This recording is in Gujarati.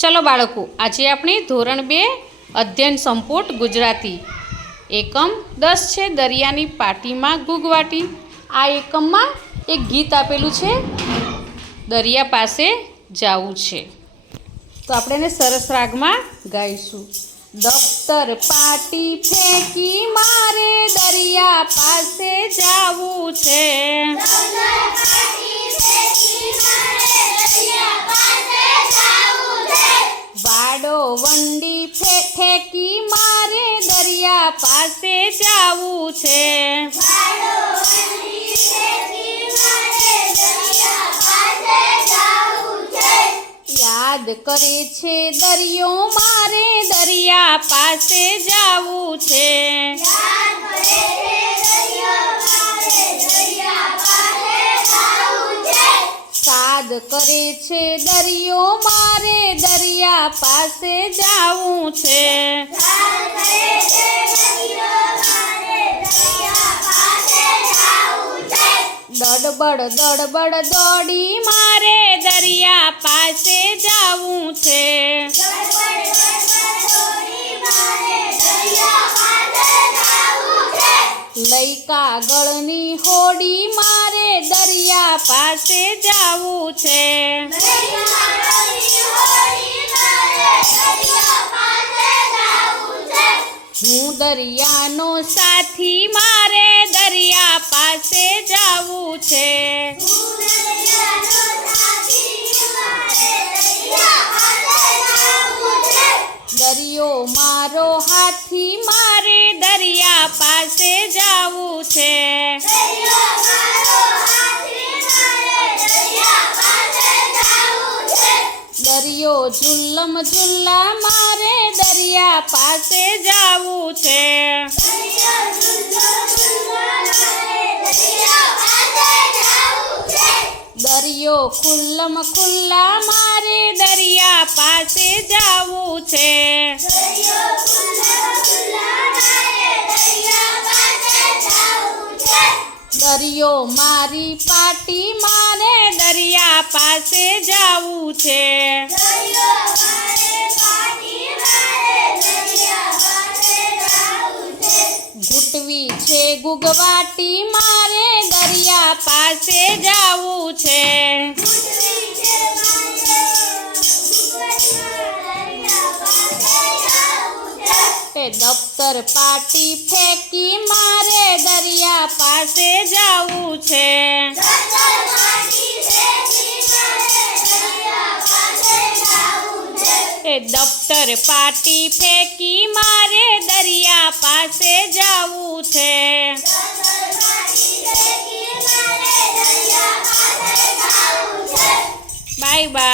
ચલો બાળકો, આજે આપણે ધોરણ 2 અધ્યયન સંપુટ ગુજરાતી એકમ 10 છે દરિયાની પાટીમાં ઘૂઘવાટી. આ એકમમાં એક ગીત આપેલું છે, દરિયા પાસે જાવું છે. તો આપણે એને સરસ રાગમાં ગાઈશું. દફતર પાટી ફેંકી મારે દરિયા પાસે જાવું છે. વાડો વંડી ઠેકી મારે દરિયા પાસે જાવું છે. યાદ કરે છે દરિયો મારે દરિયા પાસે જાવું છે. યાદ કરે છે દરિયો મારે દરિયા પાસે જાવું છે. દડબડ દડબડ દોડી મારે દરિયા પાસે જાવું છે. લઈ કાગળની હોડી મારે દરિયા પાસે જાવું છે. હું દરિયાનો સાથી મારે દરિયા પાસે જાવું છે. દરિયો મારો હાથી મારે દરિયા પાસે જાવું છે. દરિયો ઝુલ્લમ ઝુલ્લા મારે દરિયા પાસે જાવું છે. દરિયો ખુલ્લમ ખુલ્લા મારે દરિયા પાસે જાવું છે. દરિયો મારી પાટી મારે દરિયા પાસે જાવું છે. ઘૂંટવી છે ઘૂઘવાટી મારે દરિયા પાસે જાવું છે. દફતર પાટી ફેંકી મારે દરિયા પાસે જાવું છે. દફતર પાટી ફેંકી મારે દરિયા પાસે જાવું છે. Bye bye.